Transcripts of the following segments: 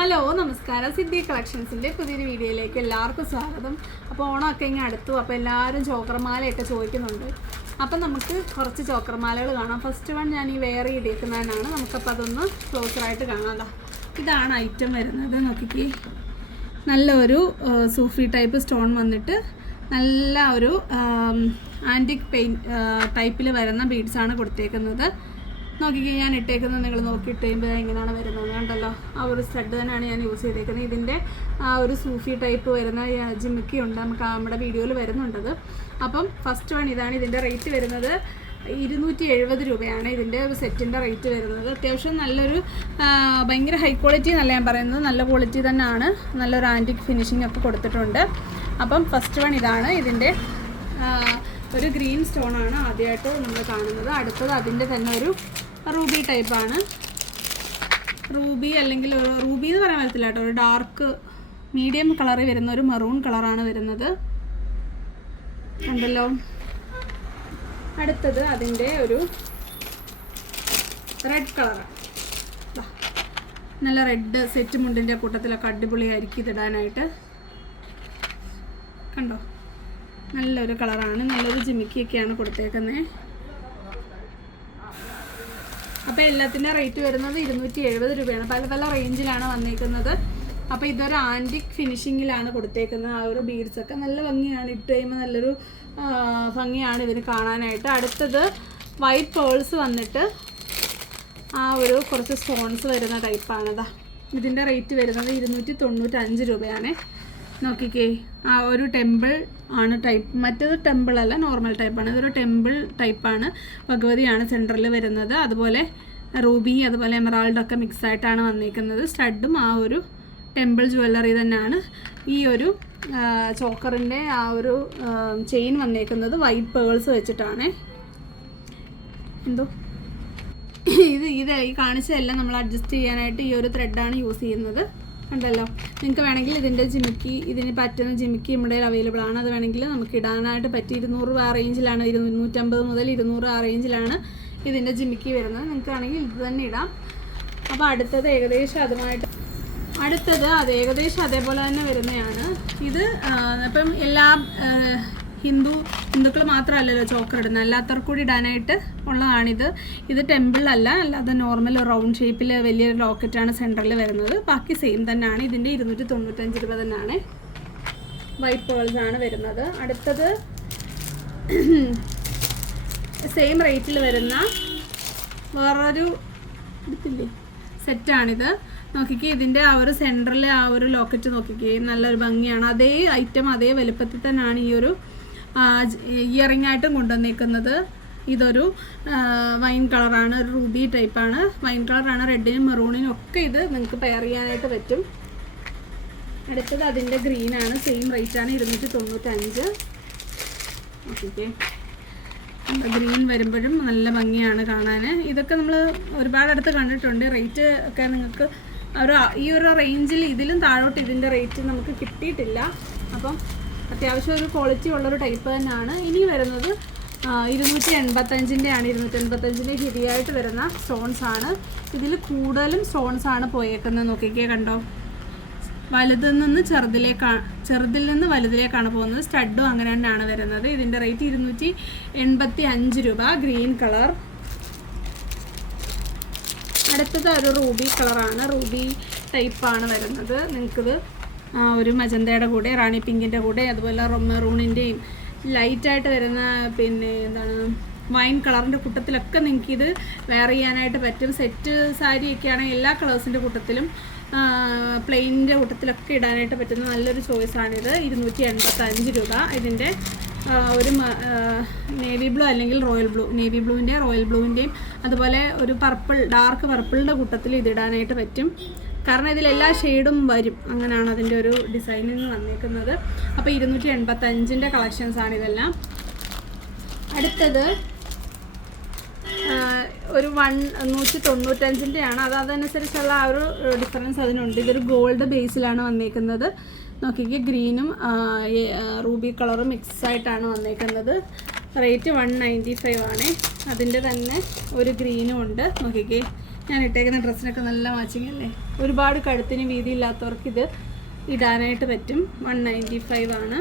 Hello നമസ്കാരം. സിദ്ധി കളക്ഷൻസിൻ്റെ പുതിയൊരു വീഡിയോയിലേക്ക് എല്ലാവർക്കും സ്വാഗതം. അപ്പോൾ ഓണമൊക്കെ ഇങ്ങനെ അടുത്തു. അപ്പോൾ എല്ലാവരും ചോക്കർമാലയൊക്കെ ചോദിക്കുന്നുണ്ട്. അപ്പം നമുക്ക് കുറച്ച് ചോക്കർമാലകൾ കാണാം. ഫസ്റ്റ് വൺ ഞാൻ ഈ വേറെ ഇടിക്കുന്നതിനാണ്. നമുക്കപ്പോൾ അതൊന്ന് ക്ലോസറായിട്ട് കാണാം. ഇതാണ് ഐറ്റം വരുന്നത്. നോക്കിക്കേ, നല്ലൊരു സൂഫി ടൈപ്പ് സ്റ്റോൺ വന്നിട്ട് നല്ല ഒരു ആൻറ്റിക് ടൈപ്പിൽ വരുന്ന ബീഡ്സാണ് കൊടുത്തേക്കുന്നത്. നോക്കിക്കേ, ഞാൻ ഇട്ടേക്കുന്നത് നിങ്ങൾ നോക്കിയിട്ട് കഴിയുമ്പോൾ എങ്ങനെയാണ് വരുന്നത് കണ്ടല്ലോ. ആ ഒരു സ്റ്റഡ് തന്നെയാണ് ഞാൻ യൂസ് ചെയ്തേക്കുന്നത്. ഇതിൻ്റെ ആ ഒരു സൂഫി ടൈപ്പ് വരുന്ന ജിമിക്കി ഉണ്ട്, നമുക്ക് നമ്മുടെ വീഡിയോയിൽ വരുന്നുണ്ടത്. അപ്പം ഫസ്റ്റ് വൺ ഇതാണ്. ഇതിൻ്റെ റേറ്റ് വരുന്നത് 270 രൂപയാണ് ഇതിൻ്റെ ഒരു സെറ്റിൻ്റെ റേറ്റ് വരുന്നത്. അത്യാവശ്യം നല്ലൊരു ഭയങ്കര ഹൈ ക്വാളിറ്റി എന്നല്ല ഞാൻ പറയുന്നത്, നല്ല ക്വാളിറ്റി തന്നെയാണ്. നല്ലൊരു ആൻറ്റിക് ഫിനിഷിംഗ് ഒക്കെ കൊടുത്തിട്ടുണ്ട്. അപ്പം ഫസ്റ്റ് വൺ ഇതാണ്. ഇതിൻ്റെ ഒരു ഗ്രീൻ സ്റ്റോണാണ് ആദ്യമായിട്ട് നമ്മൾ കാണുന്നത്. അടുത്തത് അതിൻ്റെ തന്നെ ഒരു റൂബി ടൈപ്പാണ്. റൂബി അല്ലെങ്കിൽ റൂബി എന്ന് പറയാൻ പറ്റത്തില്ല കേട്ടോ, ഒരു ഡാർക്ക് മീഡിയം കളറിൽ വരുന്ന ഒരു മെറൂൺ കളറാണ് വരുന്നത് ഉണ്ടല്ലോ. അടുത്തത് അതിൻ്റെ ഒരു റെഡ് കളറാണ്. നല്ല റെഡ് സെറ്റ് മുണ്ടിൻ്റെ കൂട്ടത്തിലൊക്കെ അടിപൊളിയായിരിക്കും ഇതിടാനായിട്ട്. കണ്ടോ, നല്ലൊരു കളറാണ്. നല്ലൊരു ജിമിക്കിയൊക്കെയാണ് കൊടുത്തേക്കുന്നത്. അപ്പോൾ എല്ലാത്തിൻ്റെ റേറ്റ് വരുന്നത് 270 രൂപയാണ്. പല പല റേഞ്ചിലാണ് വന്നേക്കുന്നത്. അപ്പോൾ ഇതൊരു ആൻറ്റിക് ഫിനിഷിങ്ങിലാണ് കൊടുത്തേക്കുന്നത്. ആ ഒരു ബീഡ്സൊക്കെ നല്ല ഭംഗിയാണ്. ഇട്ട് കഴിയുമ്പോൾ നല്ലൊരു ഭംഗിയാണ് ഇതിന് കാണാനായിട്ട്. അടുത്തത് വൈറ്റ് പേൾസ് വന്നിട്ട് ആ ഒരു കുറച്ച് സ്റ്റോൺസ് വരുന്ന ടൈപ്പാണിതാ. ഇതിൻ്റെ റേറ്റ് വരുന്നത് 295 രൂപയാണ്. നോക്കിക്കേ, ആ ഒരു ടെമ്പിൾ ആണ് ടൈപ്പ്. മറ്റേത് ടെമ്പിൾ അല്ല, നോർമൽ ടൈപ്പാണ്. ഇതൊരു ടെമ്പിൾ ടൈപ്പാണ്. ഭഗവതിയാണ് സെൻറ്ററിൽ വരുന്നത്. അതുപോലെ റൂബി അതുപോലെ എമറാൾഡൊക്കെ മിക്സ് ആയിട്ടാണ് വന്നിരിക്കുന്നത്. സ്റ്റഡും ആ ഒരു ടെമ്പിൾ ജ്വല്ലറി തന്നെയാണ്. ഈ ഒരു ചോക്കറിൻ്റെ ആ ഒരു ചെയിൻ വന്നേക്കുന്നത് വൈറ്റ് പേൾസ് വെച്ചിട്ടാണ്. എന്തോ ഇത് ഈ കാണിച്ചതെല്ലാം നമ്മൾ അഡ്ജസ്റ്റ് ചെയ്യാനായിട്ട് ഈ ഒരു ത്രെഡാണ് യൂസ് ചെയ്യുന്നത്. ഉണ്ടല്ലോ, നിങ്ങൾക്ക് വേണമെങ്കിൽ ഇതിൻ്റെ ജിമിക്കി, ഇതിന് പറ്റുന്ന ജിമിക്കി നമ്മുടെ അവൈലബിൾ ആണ്. അത് വേണമെങ്കിൽ നമുക്ക് ഇടാനായിട്ട് പറ്റി 200 രൂപ ആ റേഞ്ചിലാണ്. 150 മുതൽ 200 ആ റേഞ്ചിലാണ് ഇതിൻ്റെ ജിമിക്കി വരുന്നത്. നിങ്ങൾക്ക് വേണമെങ്കിൽ ഇത് തന്നെ ഇടാം. അപ്പോൾ അടുത്തത് ഏകദേശം ഏകദേശം അതേപോലെ തന്നെ വരുന്നതാണ്. ഇത് അപ്പം എല്ലാ ഹിന്ദുക്കൾ മാത്രമല്ലല്ലോ ചോക്കർ ഇടുന്നത്, അല്ലാത്തവർക്ക് കൂടി ഇടാനായിട്ട് ഉള്ളതാണിത്. ഇത് ടെമ്പിളല്ല, അല്ലാതെ നോർമൽ റൗണ്ട് ഷേപ്പിൽ വലിയൊരു ലോക്കറ്റാണ് സെൻറ്ററിൽ വരുന്നത്. ബാക്കി സെയിം തന്നെയാണ്. ഇതിൻ്റെ 295 രൂപ തന്നെയാണ്. വൈറ്റ് പേൾസ് ആണ് വരുന്നത്. അടുത്തത് സെയിം റേറ്റിൽ വരുന്ന വേറൊരു സെറ്റാണിത്. നോക്കിക്കേ, ഇതിൻ്റെ ആ ഒരു സെൻറ്ററിൽ ആ ഒരു ലോക്കറ്റ് നോക്കിക്കേ, നല്ലൊരു ഭംഗിയാണ്. അതേ ഐറ്റം അതേ വലുപ്പത്തിൽ തന്നെയാണ് ഈ ഒരു ഇയറിംഗ് ആയിട്ടും കൊണ്ടുവന്നേക്കുന്നത്. ഇതൊരു വൈൻ കളറാണ്, ഒരു റൂബി ടൈപ്പാണ്. വൈൻ കളറാണ്. റെഡിനും മെറൂണിനും ഒക്കെ ഇത് നിങ്ങൾക്ക് പെയർ ചെയ്യാനായിട്ട് പറ്റും. അടുത്തത് അതിൻ്റെ ഗ്രീനാണ്. സെയിം റേറ്റാണ് 295. ഓക്കെ, ഗ്രീൻ വരുമ്പോഴും നല്ല ഭംഗിയാണ് കാണാൻ. ഇതൊക്കെ നമ്മൾ ഒരുപാടടുത്ത് കണ്ടിട്ടുണ്ട്. റേറ്റ് ഒക്കെ നിങ്ങൾക്ക് ഈ ഒരു റേഞ്ചിൽ ഇതിലും താഴോട്ട് ഇതിൻ്റെ റേറ്റ് നമുക്ക് കിട്ടിയിട്ടില്ല. അപ്പം അത്യാവശ്യം ഒരു ക്വാളിറ്റി ഉള്ളൊരു ടൈപ്പ് തന്നെയാണ്. ഇനി വരുന്നത് 285 ആണ്. 285 ഹെവിയായിട്ട് വരുന്ന സ്റ്റോൺസ് ആണ്. ഇതിൽ കൂടുതലും സ്റ്റോൺസ് ആണ് പോയേക്കുന്നത്. നോക്കിക്കേ, കണ്ടോ, ചെറുതിൽ നിന്ന് വലുതിലേക്കാണ് പോകുന്നത്. സ്റ്റഡും അങ്ങനെ തന്നെയാണ് വരുന്നത്. ഇതിൻ്റെ റേറ്റ് 285 രൂപ. Green colour. അടുത്തത് ഒരു റൂബി കളറാണ്. റൂബി ടൈപ്പാണ് വരുന്നത്. നിങ്ങൾക്കിത് ഒരു മജന്തയുടെ കൂടെ, റാണി പിങ്കിൻ്റെ കൂടെ, അതുപോലെ മെറൂണിൻ്റെയും ലൈറ്റായിട്ട് വരുന്ന പിന്നെ എന്താണ് വൈൻ കളറിൻ്റെ കൂട്ടത്തിലൊക്കെ നിങ്ങൾക്കിത് വെയർ ചെയ്യാനായിട്ട് പറ്റും. സെറ്റ് സാരിയൊക്കെയാണ് എല്ലാ കളേഴ്സിൻ്റെ കൂട്ടത്തിലും, പ്ലെയിനിൻ്റെ കൂട്ടത്തിലൊക്കെ ഇടാനായിട്ട് പറ്റുന്ന നല്ലൊരു ചോയ്സാണിത്. 285 രൂപ. ഇതിൻ്റെ ഒരു നേവി ബ്ലൂ അല്ലെങ്കിൽ റോയൽ ബ്ലൂ, നേവി ബ്ലൂവിൻ്റെയും റോയൽ ബ്ലൂവിൻ്റെയും അതുപോലെ ഒരു പർപ്പിൾ, ഡാർക്ക് പർപ്പിളിൻ്റെ കൂട്ടത്തിൽ ഇതിടാനായിട്ട് പറ്റും. കാരണം ഇതിലെല്ലാ ഷെയ്ഡും വരും. അങ്ങനെയാണ് അതിൻ്റെ ഒരു ഡിസൈനിങ് വന്നേക്കുന്നത്. അപ്പോൾ 285 കളക്ഷൻസാണ് ഇതെല്ലാം. അടുത്തത് ഒരു 195 ആണ്. അതനുസരിച്ചുള്ള ആ ഒരു ഡിഫറൻസ് അതിനുണ്ട്. ഇതൊരു ഗോൾഡ് ബേസിലാണ് വന്നേക്കുന്നത്. നോക്കിക്കേ, ഗ്രീനും റൂബി കളറും മിക്സ് ആയിട്ടാണ് വന്നേക്കുന്നത്. റേറ്റ് 195 ആണ്. അതിൻ്റെ തന്നെ ഒരു ഗ്രീനും ഉണ്ട്. നോക്കിക്കേ, ഞാൻ ഇട്ടേക്കുന്ന ഡ്രസ്സിനൊക്കെ നല്ല മാച്ചിങ് അല്ലേ. ഒരുപാട് കഴുത്തിന് വീതി ഇല്ലാത്തവർക്ക് ഇത് ഇടാനായിട്ട് പറ്റും. 195 ആണ്.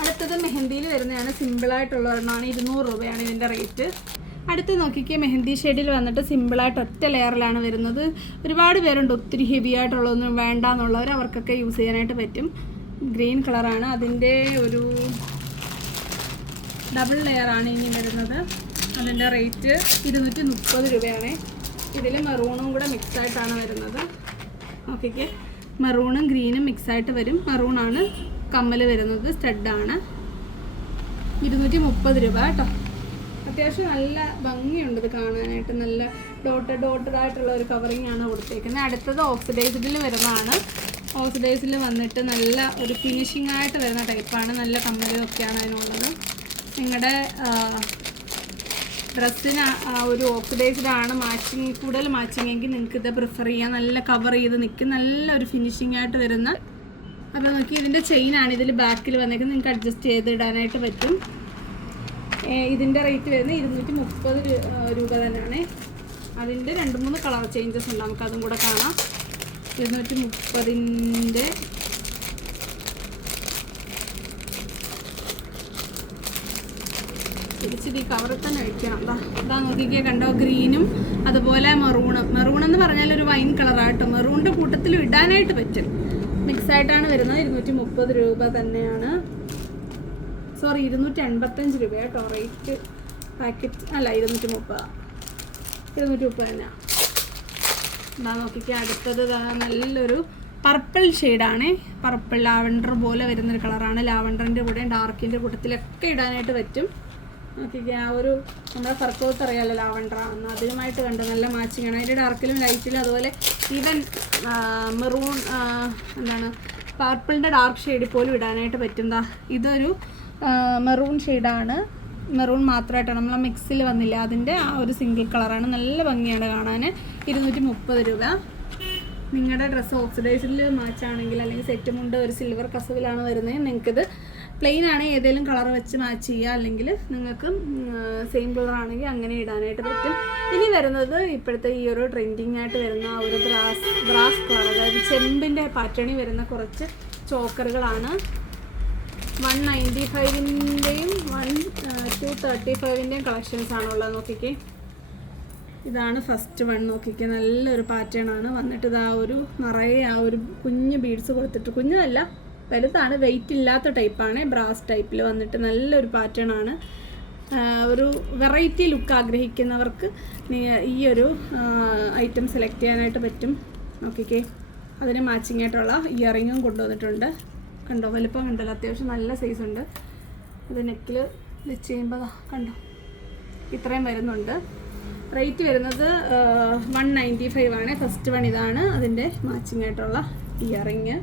അടുത്തത് മെഹന്തിയിൽ വരുന്നതാണ്. സിമ്പിളായിട്ടുള്ള ഒരെണ്ണമാണ്. 200 രൂപയാണ് ഇതിൻ്റെ റേറ്റ്. അടുത്ത് നോക്കിക്കേ, മെഹന്തി ഷെയ്ഡിൽ വന്നിട്ട് സിമ്പിളായിട്ട് ഒറ്റ ലെയറിലാണ് വരുന്നത്. ഒരുപാട് പേരുണ്ട് ഒത്തിരി ഹെവി ആയിട്ടുള്ളതൊന്നും വേണ്ട എന്നുള്ളവർ, അവർക്കൊക്കെ യൂസ് ചെയ്യാനായിട്ട് പറ്റും. ഗ്രീൻ കളറാണ്. അതിൻ്റെ ഒരു ഡബിൾ ലെയറാണ് ഇനി വരുന്നത്. അതിൻ്റെ റേറ്റ് 230 രൂപയാണ്. ഇതിൽ മെറൂണും കൂടെ മിക്സായിട്ടാണ് വരുന്നത്. നോക്കിക്കേ, മെറൂണും ഗ്രീനും മിക്സായിട്ട് വരും. മെറൂണാണ് കമ്മൽ വരുന്നത്, സ്റ്റഡാണ്. 230 രൂപ കേട്ടോ. അത്യാവശ്യം നല്ല ഭംഗിയുണ്ട് ഇത് കാണാനായിട്ട്. നല്ല ഡോട്ടഡ് ആയിട്ടുള്ള ഒരു കവറിങ് ആണ് കൊടുത്തേക്കുന്നത്. അടുത്തത് ഓക്സിഡൈസ്ഡിൽ വരുന്നതാണ്. ഓക്സിഡൈസിൽ വന്നിട്ട് നല്ല ഒരു ഫിനിഷിംഗ് ആയിട്ട് വരുന്ന ടൈപ്പാണ്. നല്ല കമ്മലും ഒക്കെയാണ് അതിനുള്ളത്. നിങ്ങളുടെ ഡ്രസ്സിന് ഒരു ഓക്സിഡൈസ്ഡാണ് കൂടുതൽ മാച്ചിങ്ങെങ്കിൽ നിങ്ങൾക്ക് ഇത് പ്രിഫർ ചെയ്യാം. നല്ല കവർ ചെയ്ത് നിൽക്കും, നല്ലൊരു ഫിനിഷിംഗ് ആയിട്ട് വരുന്ന. അപ്പോൾ നോക്കി, ഇതിൻ്റെ ചെയിനാണ് ഇതിൽ ബാക്കിൽ വന്നേക്കുന്നത്. നിങ്ങൾക്ക് അഡ്ജസ്റ്റ് ചെയ്ത് ഇടാനായിട്ട് പറ്റും. ഇതിൻ്റെ റേറ്റ് വരുന്നത് 230 രൂപ തന്നെയാണ്. അതിൻ്റെ 2-3 കളർ ചേഞ്ചസ് ഉണ്ട്, നമുക്കതും കൂടെ കാണാം. 230ൻ്റെ തിരിച്ചിട്ട് ഈ കവറിൽ തന്നെ വയ്ക്കണം. ഇതാ നോക്കിക്കേ, കണ്ടോ, ഗ്രീനും അതുപോലെ മെറൂൺ എന്ന് പറഞ്ഞാൽ ഒരു വൈൻ കളറാട്ടോ. മെറൂണിൻ്റെ കൂട്ടത്തിൽ ഇടാനായിട്ട് പറ്റും. മിക്സായിട്ടാണ് വരുന്നത്. 230 രൂപ തന്നെയാണ്. സോറി, 285 രൂപ കേട്ടോ റേറ്റ്. പാക്കറ്റ് അല്ല, 230 തന്നെയാണ്. എന്താ നോക്കിക്കുക, അടുത്തത് നല്ലൊരു പർപ്പിൾ ഷെയ്ഡാണ്. പർപ്പിൾ ലാവൻഡർ പോലെ വരുന്നൊരു കളറാണ്. ലാവൻഡറിൻ്റെ കൂടെ ഡാർക്കിൻ്റെ കൂട്ടത്തിലൊക്കെ ഇടാനായിട്ട് പറ്റും. നോക്കിക്കുക, ആ ഒരു നമ്മുടെ ഫർക്കോത്ത് അറിയാമല്ലോ ലാവൻഡറാണെന്ന്, അതിലുമായിട്ട് കണ്ടു നല്ല മാച്ചിങ് ആണ്. അതിൻ്റെ ഡാർക്കിലും ലൈറ്റിലും അതുപോലെ ഈവൻ മെറൂൺ പർപ്പിളിൻ്റെ ഡാർക്ക് ഷെയ്ഡിൽ പോലും ഇടാനായിട്ട് പറ്റും. ഇതൊരു മെറൂൺ ഷെയ്ഡാണ്. മെറൂൺ മാത്രമായിട്ടാണ്, നമ്മൾ മിക്സിൽ വന്നില്ല, അതിൻ്റെ ആ ഒരു സിംഗിൾ കളറാണ്. നല്ല ഭംഗിയാണ് കാണാൻ. 230 രൂപ. നിങ്ങളുടെ ഡ്രസ്സ് ഓക്സിഡൈസിൽ മാച്ചാണെങ്കിൽ, അല്ലെങ്കിൽ സെറ്റ് മുണ്ട് ഒരു സിൽവർ കസവിലാണ് വരുന്നത്, നിങ്ങൾക്കിത് പ്ലെയിൻ ആണ് ഏതെങ്കിലും കളർ വെച്ച് മാച്ച് ചെയ്യുക. അല്ലെങ്കിൽ നിങ്ങൾക്ക് സെയിം കളർ ആണെങ്കിൽ അങ്ങനെ ഇടാനായിട്ട് പറ്റും. ഇനി വരുന്നത് ഇപ്പോഴത്തെ ഈ ഒരു ട്രെൻഡിങ് ആയിട്ട് വരുന്ന ആ ഒരു ബ്രാസ് കളർ, അതായത് ചെമ്പിൻ്റെ പാറ്റേണിൽ വരുന്ന കുറച്ച് ചോക്കറുകളാണ്. 195ൻ്റെയും 235ൻ്റെയും കളക്ഷൻസ് ആണുള്ളത്. നോക്കിക്കേ, ഇതാണ് ഫസ്റ്റ് വൺ. നോക്കിക്കേ, നല്ലൊരു പാറ്റേൺ ആണ് വന്നിട്ട്. ഇതാ ഒരു നിറയെ ആ ഒരു കുഞ്ഞ് ബീഡ്സ് കൊടുത്തിട്ട്, കുഞ്ഞതല്ല വലുതാണ്, വെയിറ്റ് ഇല്ലാത്ത ടൈപ്പാണ്. ബ്രാസ് ടൈപ്പിൽ വന്നിട്ട് നല്ലൊരു പാറ്റേൺ ആണ്. ഒരു വെറൈറ്റി ലുക്ക് ആഗ്രഹിക്കുന്നവർക്ക് ഈ ഒരു ഐറ്റം സെലക്ട് ചെയ്യാനായിട്ട് പറ്റും. നോക്കിക്കേ, അതിന് മാച്ചിങ് ആയിട്ടുള്ള ഇയറിങ്ങും കൊണ്ടുവന്നിട്ടുണ്ട്. കണ്ടോ, വലുപ്പം കണ്ടല്ലോ, അത്യാവശ്യം നല്ല സൈസ് ഉണ്ട്. ഇത് നെക്കിൽ വെച്ച് ചെയ്യുമ്പോൾ കണ്ടോ ഇത്രയും വരുന്നുണ്ട്. റേറ്റ് വരുന്നത് 195 ആണ്. ഫസ്റ്റ് വൺ ഇതാണ്, അതിൻ്റെ മാച്ചിങ് ആയിട്ടുള്ള ഇയറിങ്.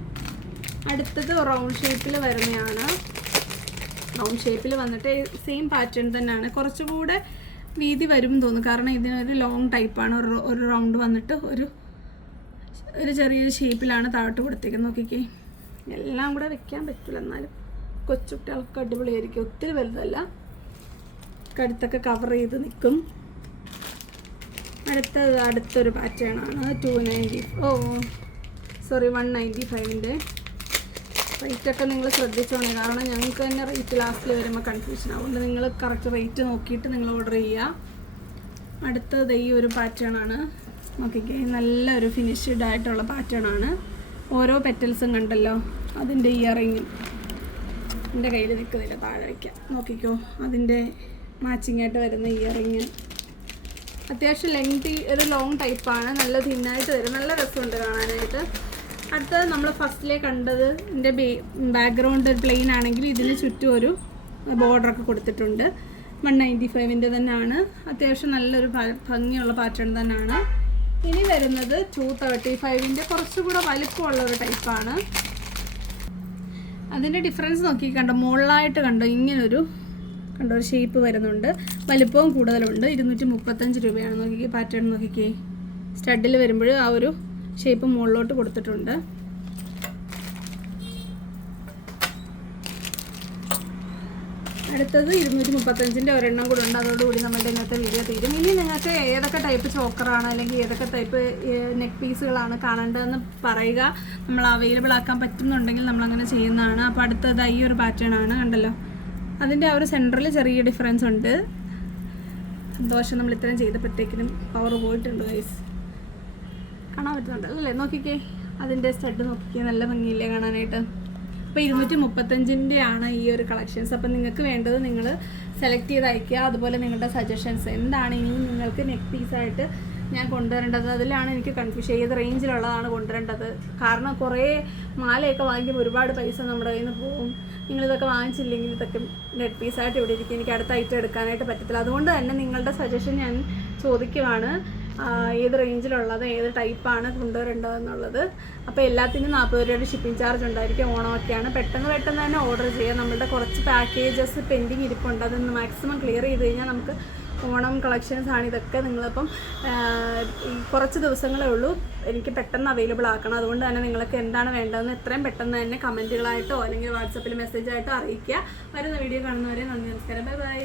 അടുത്തത് റൗണ്ട് ഷേപ്പിൽ വരുന്നതാണ്. റൗണ്ട് ഷേപ്പിൽ വന്നിട്ട് സെയിം പാറ്റേൺ തന്നെയാണ്. കുറച്ചുകൂടെ വീതി വരും തോന്നുന്നു, കാരണം ഇതിനൊരു ലോങ് ടൈപ്പാണ്. ഒരു റൗണ്ട് വന്നിട്ട് ഒരു ചെറിയൊരു ഷേപ്പിലാണ് താഴോട്ട് കൊടുത്തേക്കുന്നത്. നോക്കിക്കേ, എല്ലാം കൂടെ വെക്കാൻ പറ്റില്ല, എന്നാലും കൊച്ചുകുട്ടികൾക്ക് അടിപൊളിയായിരിക്കും. ഒത്തിരി വലുതല്ല, കഴുത്തൊക്കെ കവർ ചെയ്ത് നിൽക്കും. അടുത്തൊരു പാറ്റേൺ ആണ്. 195ൻ്റെ റേറ്റൊക്കെ നിങ്ങൾ ശ്രദ്ധിച്ചോണേ, കാരണം ഞങ്ങൾക്ക് തന്നെ റേറ്റ് ലാസ്റ്റിൽ വരുമ്പോൾ കൺഫ്യൂഷൻ ആവും. അതുകൊണ്ട് നിങ്ങൾ കറക്റ്റ് റേറ്റ് നോക്കിയിട്ട് നിങ്ങൾ ഓർഡർ ചെയ്യുക. അടുത്തത് ഈ ഒരു പാറ്റേൺ ആണ്. നോക്കിക്കേ, നല്ലൊരു ഫിനിഷ്ഡ് ആയിട്ടുള്ള പാറ്റേൺ ആണ്. ഓരോ പെറ്റൽസും കണ്ടല്ലോ, അതിൻ്റെ ഇയറിങ്ങും എൻ്റെ കയ്യിൽ നിൽക്കുന്നില്ല, താഴെ വയ്ക്കാം. നോക്കിക്കോ, അതിൻ്റെ മാച്ചിങ് ആയിട്ട് വരുന്ന ഇയറിങ്. അത്യാവശ്യം ലെങ്തി, ഒരു ലോങ് ടൈപ്പാണ്. നല്ല തിന്നായിട്ട് വരും, നല്ല രസമുണ്ട് കാണാനായിട്ട്. അടുത്തത് നമ്മൾ ഫസ്റ്റിലെ കണ്ടത്, ഇതിൻ്റെ ബാക്ക്ഗ്രൗണ്ട് ഒരു പ്ലെയിൻ ആണെങ്കിൽ ഇതിന് ചുറ്റും ഒരു ബോർഡറൊക്കെ കൊടുത്തിട്ടുണ്ട്. 195ൻ്റെ തന്നെയാണ്. അത്യാവശ്യം നല്ലൊരു ഭംഗിയുള്ള പാറ്റേൺ തന്നെയാണ്. ഇനി വരുന്നത് 235ൻ്റെ കുറച്ചുകൂടെ വലിപ്പമുള്ളൊരു ടൈപ്പാണ്. അതിൻ്റെ ഡിഫറൻസ് നോക്കി കണ്ടോ, മുകളിലായിട്ട് കണ്ടോ ഇങ്ങനൊരു ഒരു ഷേപ്പ് വരുന്നുണ്ട്. വലിപ്പവും കൂടുതലുണ്ട്. 235 രൂപയാണ്. നോക്കിക്കേ, പാറ്റേൺ നോക്കിക്കേ, സ്റ്റഡിൽ വരുമ്പോൾ ആ ഒരു ഷേപ്പ് മുകളിലോട്ട് കൊടുത്തിട്ടുണ്ട്. അടുത്തത് 235-ൻ്റെ ഒരെണ്ണം കൂടെ ഉണ്ട്. അതോടുകൂടി നമ്മളുടെ ഇന്നത്തെ വീഡിയോ തീരും. ഇനി നിങ്ങൾക്ക് ഏതൊക്കെ ടൈപ്പ് ചോക്കറാണ് അല്ലെങ്കിൽ ഏതൊക്കെ ടൈപ്പ് നെക്ക് പീസുകളാണ് കാണേണ്ടതെന്ന് പറയുക. നമ്മൾ അവൈലബിൾ ആക്കാൻ പറ്റുന്നുണ്ടെങ്കിൽ നമ്മളങ്ങനെ ചെയ്യുന്നതാണ്. അപ്പോൾ അടുത്തത് ഈ ഒരു പാറ്റേൺ ആണ്, കണ്ടല്ലോ. അതിൻ്റെ ആ ഒരു സെൻറ്ററിൽ ചെറിയ ഡിഫറൻസ് ഉണ്ട്. സന്തോഷം, നമ്മൾ ഇത്രയും ചെയ്തപ്പോഴത്തേക്കിനും പവർ പോയിട്ടുണ്ട് ഗൈസ്. കാണാൻ പറ്റുന്നുണ്ടല്ലോ അല്ലേ? നോക്കിക്കേ, അതിൻ്റെ സ്റ്റഡ് നോക്കിക്കേ, നല്ല ഭംഗിയില്ലേ കാണാനായിട്ട്. അപ്പോൾ 235-ൻ്റെ ആണ് ഈ ഒരു കളക്ഷൻസ്. അപ്പം നിങ്ങൾക്ക് വേണ്ടത് നിങ്ങൾ സെലക്ട് ചെയ്ത് അയയ്ക്കുക. അതുപോലെ നിങ്ങളുടെ സജഷൻസ് എന്താണ് ഇനിയും നിങ്ങൾക്ക് നെക്ക് പീസായിട്ട് ഞാൻ കൊണ്ടുവരേണ്ടത്. അതിലാണ് എനിക്ക് കൺഫ്യൂഷൻ, ഏത് റേഞ്ചിലുള്ളതാണ് കൊണ്ടുവരേണ്ടത്. കാരണം കുറേ മാലയൊക്കെ വാങ്ങിക്കുമ്പോൾ ഒരുപാട് പൈസ നമ്മുടെ കയ്യിൽ നിന്ന് പോകും. നിങ്ങളിതൊക്കെ വാങ്ങിച്ചില്ലെങ്കിൽ ഇതൊക്കെ നെറ്റ് പീസായിട്ട് ഇവിടെ ഇരിക്കും, എനിക്ക് അടുത്ത ഐറ്റം എടുക്കാനായിട്ട് പറ്റത്തില്ല. അതുകൊണ്ട് തന്നെ നിങ്ങളുടെ സജഷൻ ഞാൻ ചോദിക്കുവാണ്, ഏത് റേഞ്ചിലുള്ളത്, ഏത് ടൈപ്പാണ് കൊണ്ടുവരേണ്ടതെന്നുള്ളത്. അപ്പോൾ എല്ലാത്തിനും 40 രൂപയുടെ ഷിപ്പിംഗ് ചാർജ് ഉണ്ടായിരിക്കും. ഓണമൊക്കെയാണ്, പെട്ടെന്ന് തന്നെ ഓർഡർ ചെയ്യുക. നമ്മളുടെ കുറച്ച് പാക്കേജസ് പെൻഡിങ് ഇരിപ്പുണ്ട്, അതൊന്ന് മാക്സിമം ക്ലിയർ ചെയ്ത് കഴിഞ്ഞാൽ നമുക്ക് ഓണം കളക്ഷൻസ് ആണ് ഇതൊക്കെ. നിങ്ങളിപ്പം കുറച്ച് ദിവസങ്ങളേ ഉള്ളൂ, എനിക്ക് പെട്ടെന്ന് അവൈലബിൾ ആക്കണം. അതുകൊണ്ട് തന്നെ നിങ്ങൾക്ക് എന്താണ് വേണ്ടതെന്ന് എത്രയും പെട്ടെന്ന് തന്നെ കമൻറ്റുകളായിട്ടോ അല്ലെങ്കിൽ വാട്സപ്പിൽ മെസ്സേജായിട്ടോ അറിയിക്കുക. വരുന്ന വീഡിയോ കാണുന്നവരെ നന്ദി, നമസ്കാരം, ബൈ ബൈ.